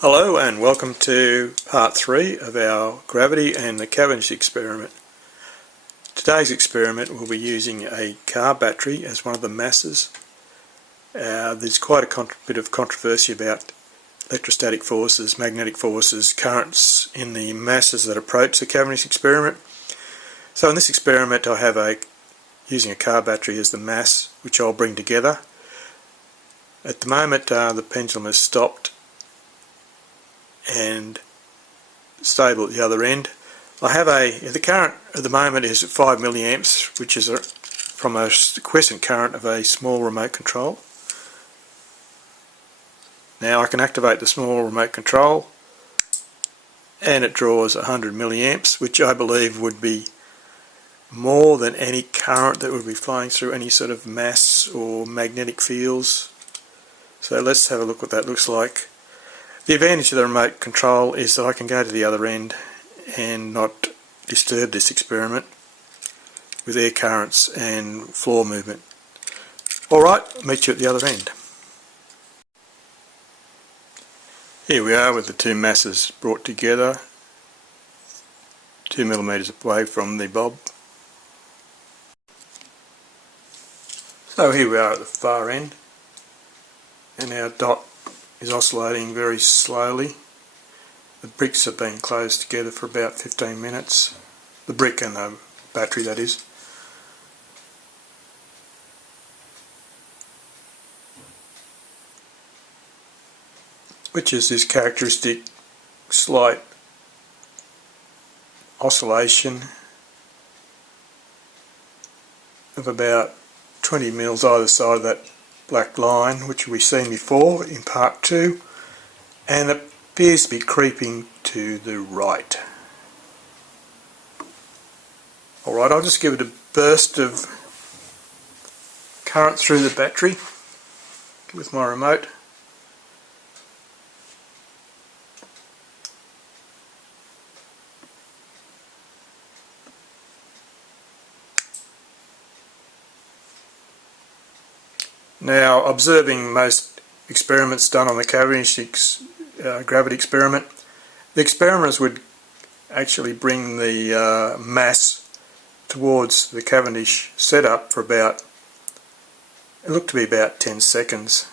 Hello and welcome to part 3 of our gravity and the Cavendish experiment. Today's experiment will be using a car battery as one of the masses. There's quite a bit of controversy about electrostatic forces, magnetic forces, currents in the masses that approach the Cavendish experiment. So in this experiment I have using a car battery as the mass, which I'll bring together. At the moment the pendulum has stopped and stable at the other end. I have the current at the moment is 5 milliamps, which is from a quiescent current of a small remote control. Now I can activate the small remote control and it draws 100 milliamps, which I believe would be more than any current that would be flowing through any sort of mass or magnetic fields. So let's have a look what that looks like. The advantage of the remote control is that I can go to the other end and not disturb this experiment with air currents and floor movement. Alright, I'll meet you at the other end. Here we are with the two masses brought together 2 millimeters away from the bulb. So here we are at the far end and our dot is oscillating very slowly. The bricks have been closed together for about 15 minutes. The brick and the battery, that is. Which is this characteristic slight oscillation of about 20 mils either side of that black line, which we've seen before in part 2, and it appears to be creeping to the right. Alright, I'll just give it a burst of current through the battery with my remote. Now, observing most experiments done on the Cavendish gravity experiment, the experimenters would actually bring the mass towards the Cavendish setup for about, it looked to be about 10 seconds.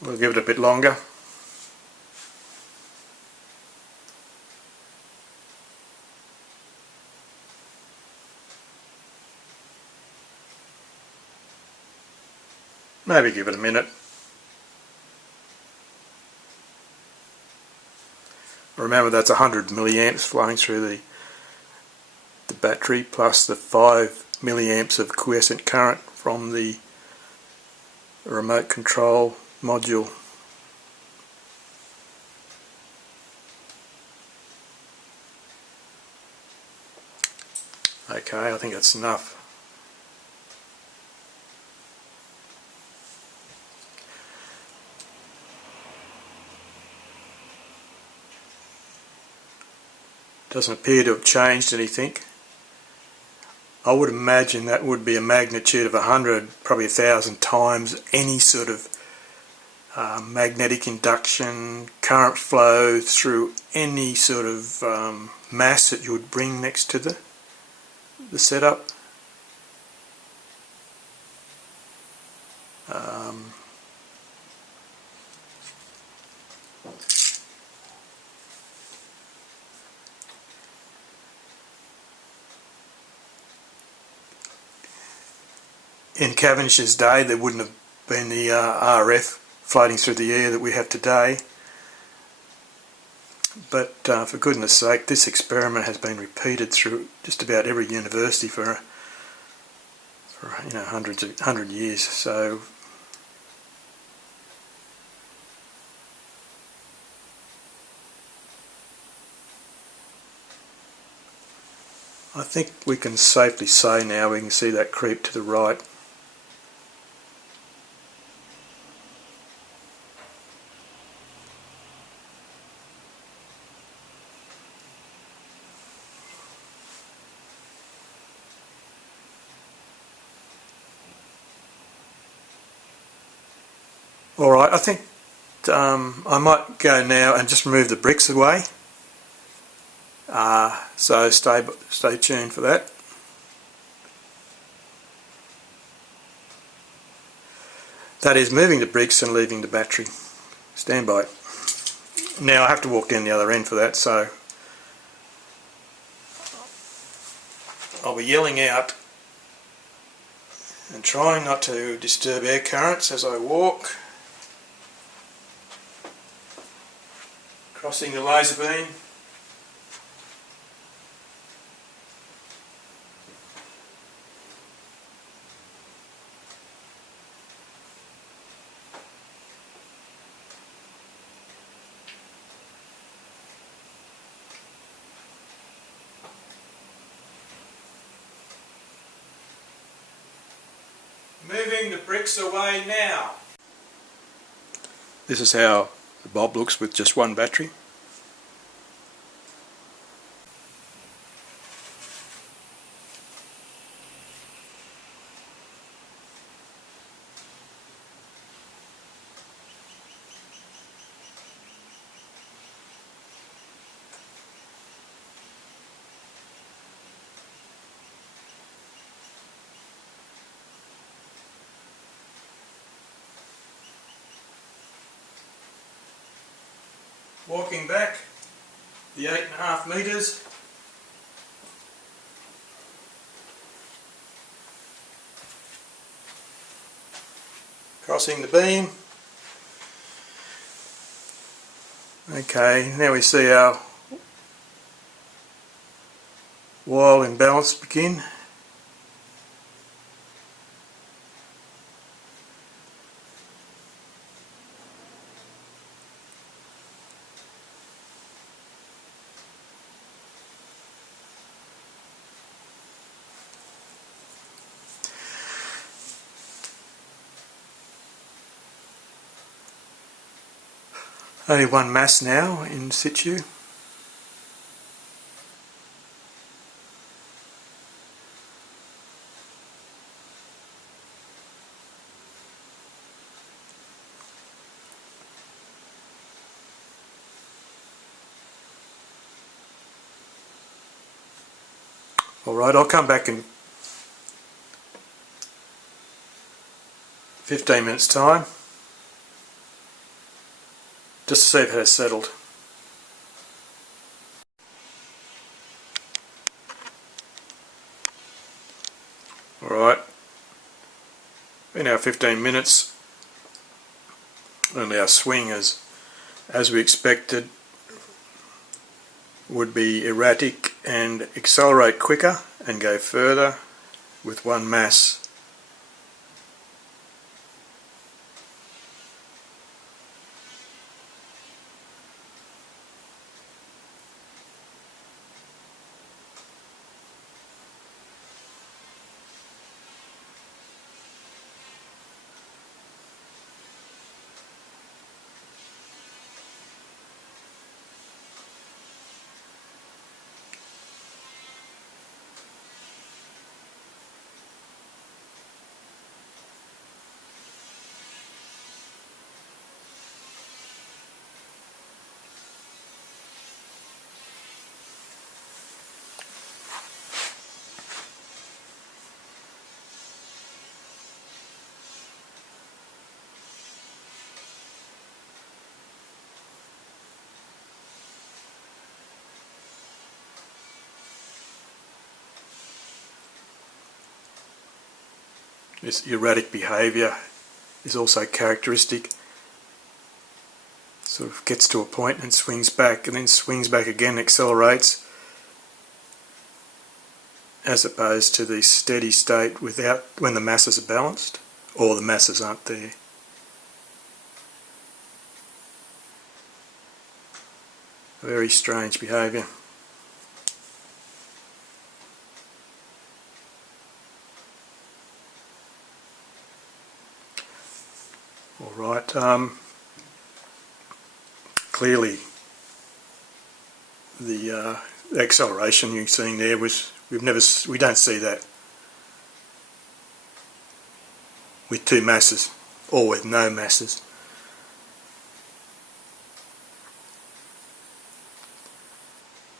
We'll give it a bit longer. Maybe give it a minute. Remember, that's 100 milliamps flowing through the battery plus the 5 milliamps of quiescent current from the remote control module. Okay, I think that's enough. Doesn't appear to have changed anything. I would imagine that would be a magnitude of 100, probably 1,000 times any sort of magnetic induction, current flow through any sort of mass that you would bring next to the setup. In Cavendish's day there wouldn't have been the RF floating through the air that we have today, but for goodness sake, this experiment has been repeated through just about every university for 100 years. So I think we can safely say now we can see that creep to the right. Alright, I think I might go now and just move the bricks away. So stay tuned for that. That is moving the bricks and leaving the battery. Stand by. Now I have to walk down the other end for that, so I'll be yelling out and trying not to disturb air currents as I walk. Crossing the laser beam. Moving the bricks away now. This is how the bulb looks with just one battery. Walking back the 8.5 metres. Crossing the beam. Okay, now we see our while imbalance begin. Only one mass now in situ. Alright, I'll come back in 15 minutes time just to see if it has settled. Alright, in our 15 minutes and our swing as we expected would be erratic and accelerate quicker and go further with one mass. This erratic behaviour is also characteristic. Sort of gets to a point and swings back and then swings back again, accelerates, as opposed to the steady state without when the masses are balanced or the masses aren't there. Very strange behaviour. Alright, clearly the acceleration you're seeing there was, we don't see that with two masses or with no masses.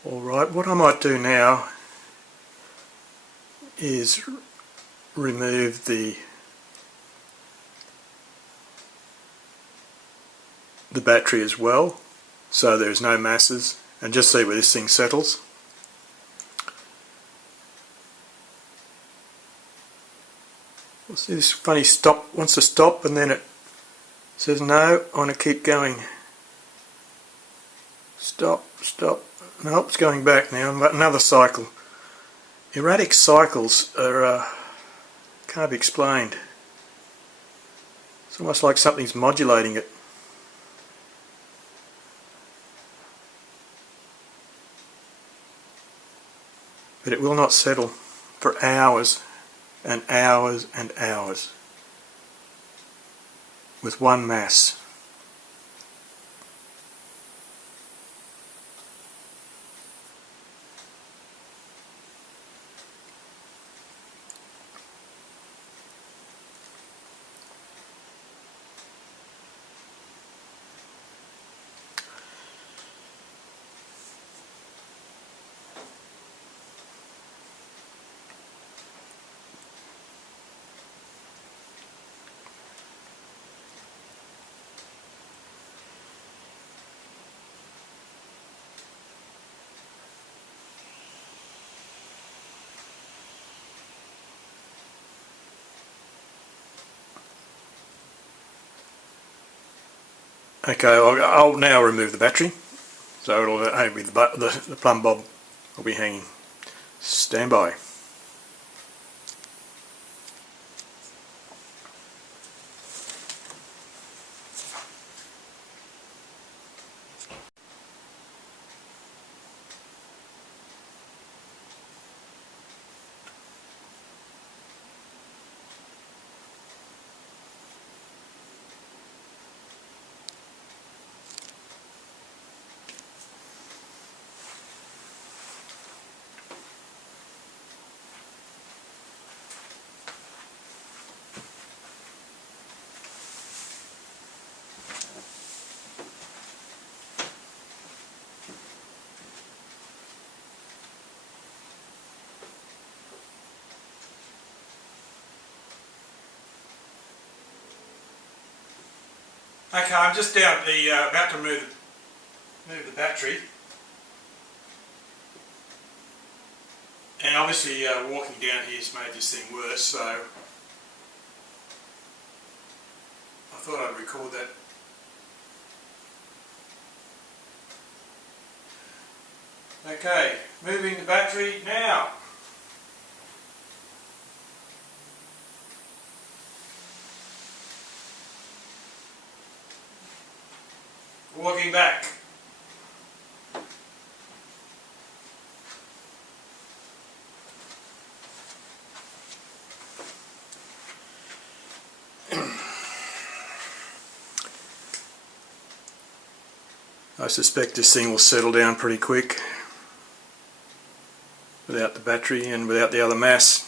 Alright, what I might do now is remove the battery as well, so there's no masses, and just see where this thing settles. We'll see this funny stop, wants to stop, and then it says no, I want to keep going. Stop, stop. Nope, it's going back now. Another cycle. Erratic cycles are can't be explained. It's almost like something's modulating it. But it will not settle for hours and hours and hours with one mass. Okay, I'll now remove the battery, so it'll only be the plumb bob will be hanging. Stand by. Okay, I'm just down about to move the battery, and obviously walking down here has made this thing worse, so I thought I'd record that. Okay, moving the battery now. Walking back. I suspect this thing will settle down pretty quick without the battery and without the other mass.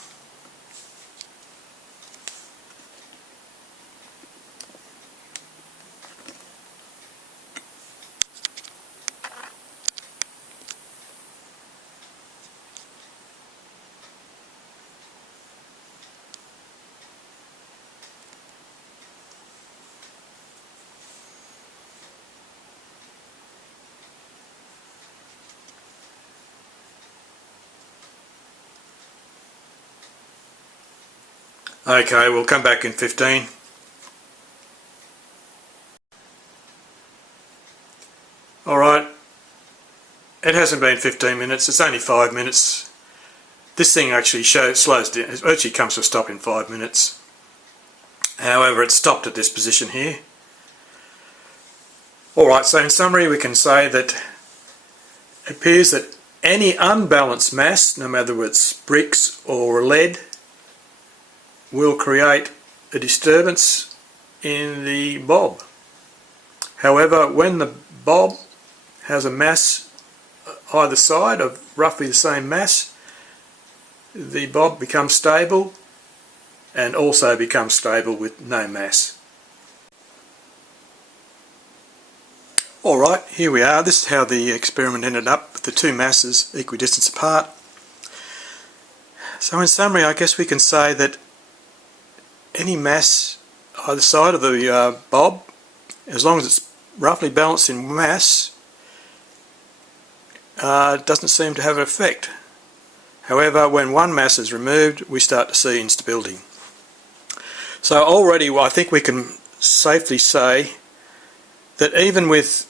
Okay, we'll come back in 15. Alright, it hasn't been 15 minutes, it's only 5 minutes. This thing actually slows down, it actually comes to a stop in 5 minutes. However, it stopped at this position here. Alright, so in summary we can say that it appears that any unbalanced mass, no matter whether it's bricks or lead, will create a disturbance in the bob. However, when the bob has a mass either side of roughly the same mass, the bob becomes stable and also becomes stable with no mass. Alright, here we are. This is how the experiment ended up with the two masses equidistant apart. So in summary, I guess we can say that any mass either side of the bob, as long as it's roughly balanced in mass, doesn't seem to have an effect. However, when one mass is removed, we start to see instability. So already I think we can safely say that even with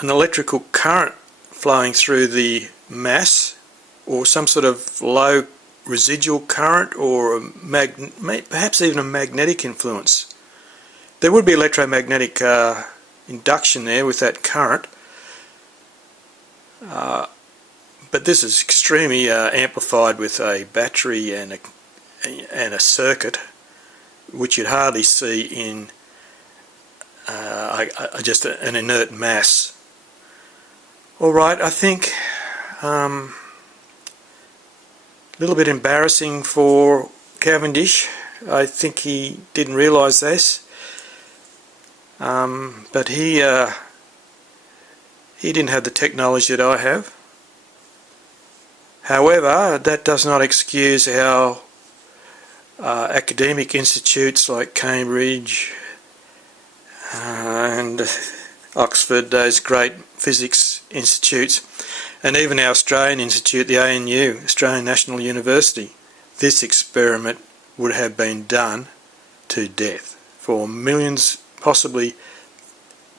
an electrical current flowing through the mass, or some sort of low residual current, or perhaps even a magnetic influence, there would be electromagnetic induction there with that current. But this is extremely amplified with a battery and a circuit, which you'd hardly see in just an inert mass. Alright, I think a little bit embarrassing for Cavendish. I think he didn't realise this, but he didn't have the technology that I have. However, that does not excuse how academic institutes like Cambridge and Oxford, those great physics institutes, and even our Australian institute, the ANU, Australian National University, this experiment would have been done to death for millions, possibly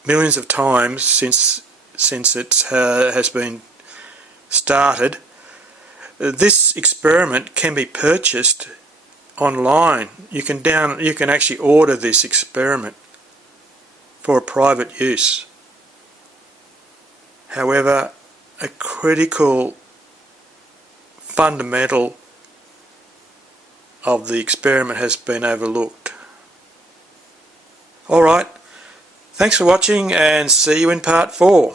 millions of times since it has been started. This experiment can be purchased online. You can actually order this experiment for private use. However, a critical fundamental of the experiment has been overlooked. Alright, thanks for watching and see you in part 4.